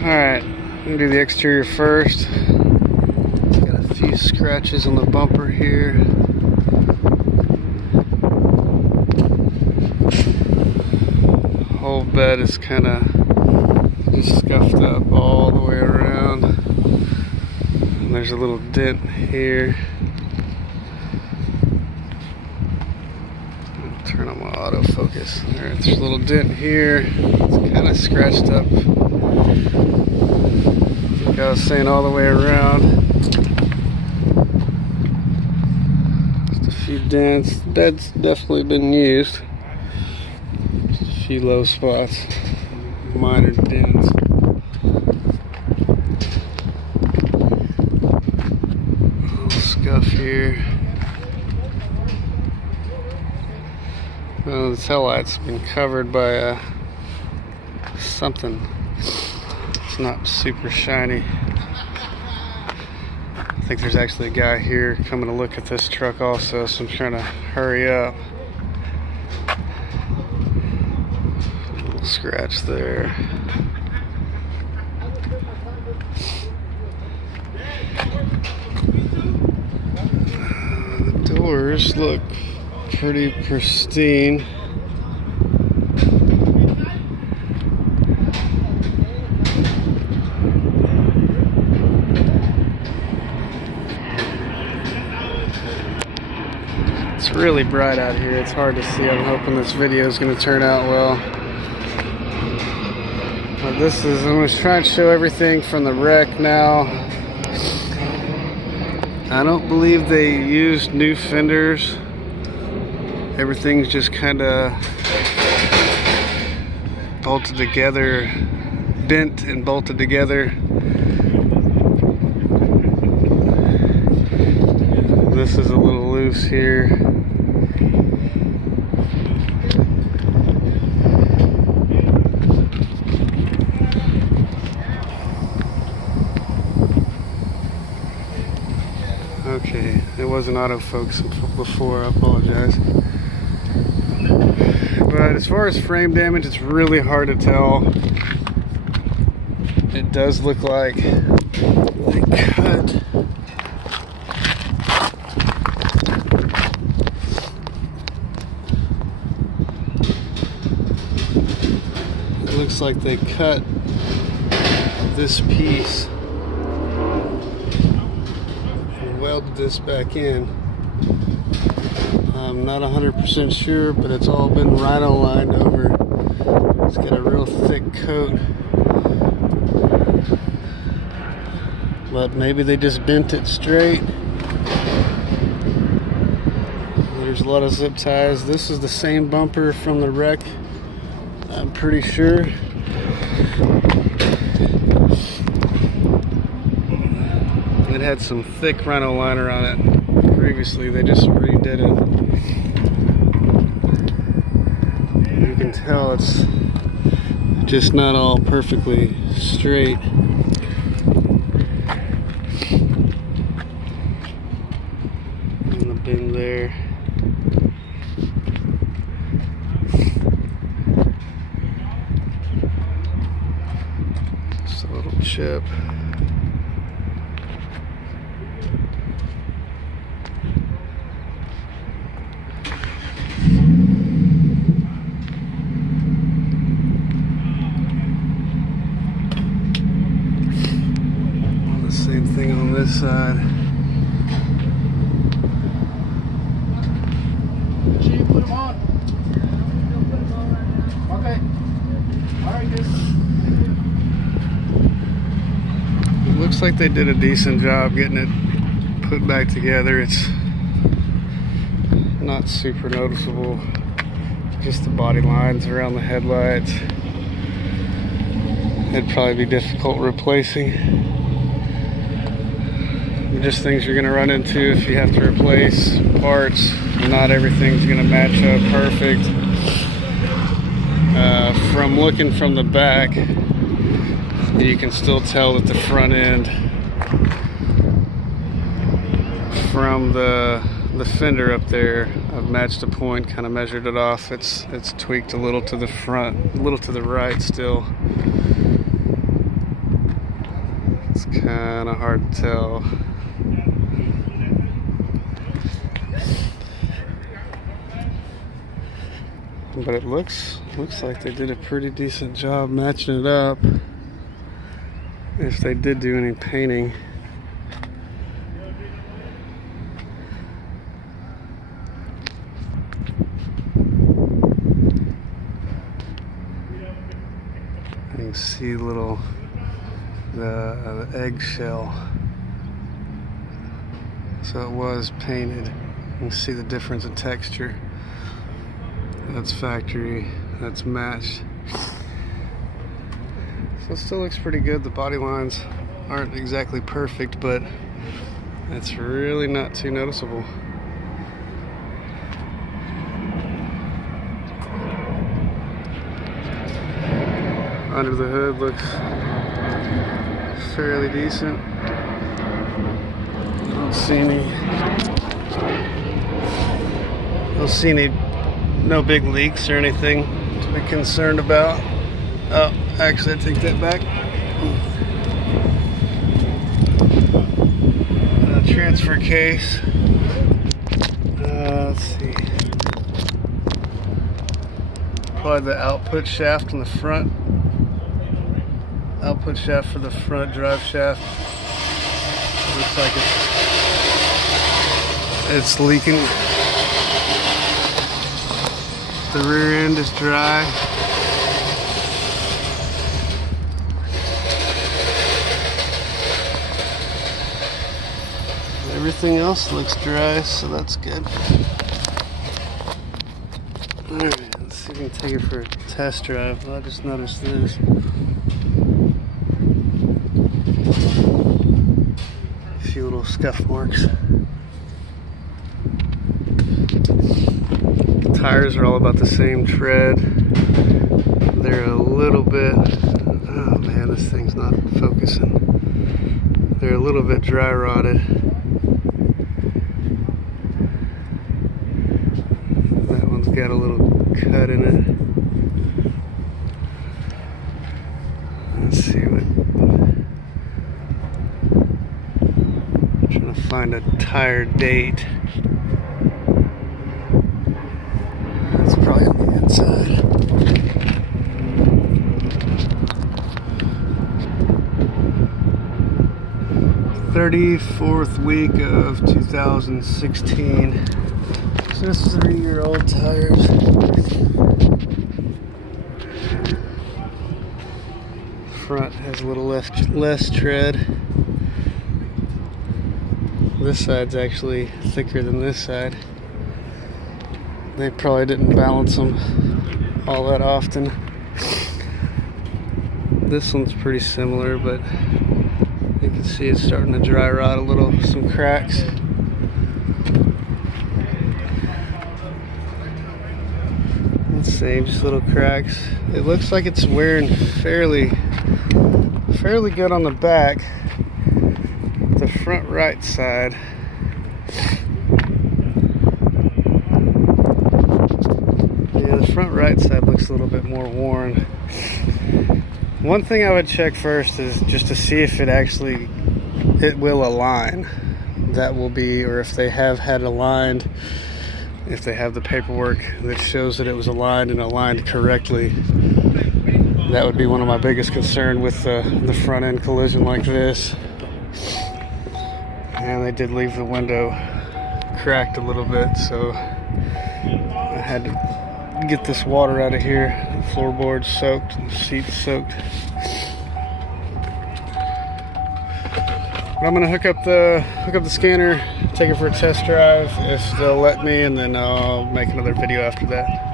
Alright, I'm gonna do the exterior first. Got a few scratches on the bumper here. Whole bed is kind of just scuffed up all the way around. And there's a little dent here. I'll turn on my autofocus. Alright, there's a little dent here. It's kind of scratched up. Like I was saying, all the way around. Just a few dents. The bed's definitely been used. Just a few low spots. Minor dents. A little scuff here. Well, the tail light's been covered by something. It's not super shiny. I think there's actually a guy here coming to look at this truck also, so I'm trying to hurry up. A little scratch there. The doors look pretty pristine. It's really bright out here. It's hard to see. I'm hoping this video is going to turn out well. I'm going to try and show everything from the wreck now. I don't believe they used new fenders. Everything's just kind of bolted together, bent and bolted together. This is a little loose here. Okay, it wasn't autofocusing before, I apologize. But as far as frame damage, it's really hard to tell. It does look like they cut. It looks like they cut this piece and welded this back in. I'm not 100% sure, but it's all been rhino lined over. It's got a real thick coat. But maybe they just bent it straight. There's a lot of zip ties. This is the same bumper from the wreck, I'm pretty sure. It had some thick rhino liner on it previously. They just redid it. You can tell it's just not all perfectly straight. And the bend there. Just a little chip. Same thing on this side. You put them on. Okay. All right, good. It looks like they did a decent job getting it put back together. It's not super noticeable. Just the body lines around the headlights. It'd probably be difficult replacing. Just things you're going to run into if you have to replace parts. Not everything's going to match up perfect. From looking from the back, you can still tell that the front end from the fender up there, I've matched a point, kind of measured it off. It's tweaked a little to the front, a little to the right still. Kind of hard to tell. But it looks like they did a pretty decent job matching it up. If they did do any painting. You can see the eggshell. So it was painted. You can see the difference in texture. That's factory, that's matched. So it still looks pretty good. The body lines aren't exactly perfect, but it's really not too noticeable. Under the hood looks fairly decent. I don't see any no big leaks or anything to be concerned about. Oh, actually, I take that back. Transfer case. Let's see. Probably the output shaft in the front. Output shaft for the front drive shaft. Looks like it's leaking. The rear end is dry. Everything else looks dry, so that's good. Alright, let's see if we can take it for a test drive. I just noticed this. A few little scuff marks. Tires are all about the same tread. They're a little bit, oh man, this thing's not focusing. They're a little bit dry rotted. That one's got a little cut in it. Let's see what, I'm trying to find a tire date. Probably on the inside. "34th week of 2016. So this is 3-year-old tires. Front has a little less tread. This side's actually thicker than this side. They probably didn't balance them all that often. This one's pretty similar, but you can see it's starting to dry rot a little, some cracks. Same, just little cracks. It looks like it's wearing fairly good on the back. The front right side. The front right side looks a little bit more worn. One thing I would check first is just to see if it will align. That will be, or if they have had aligned, if they have the paperwork that shows that it was aligned and aligned correctly. That would be one of my biggest concerns with the front end collision like this. And they did leave the window cracked a little bit, so I had to get this water out of here. The floorboard's soaked and the seat's soaked. But I'm gonna hook up the scanner, take it for a test drive if they'll let me, and then I'll make another video after that.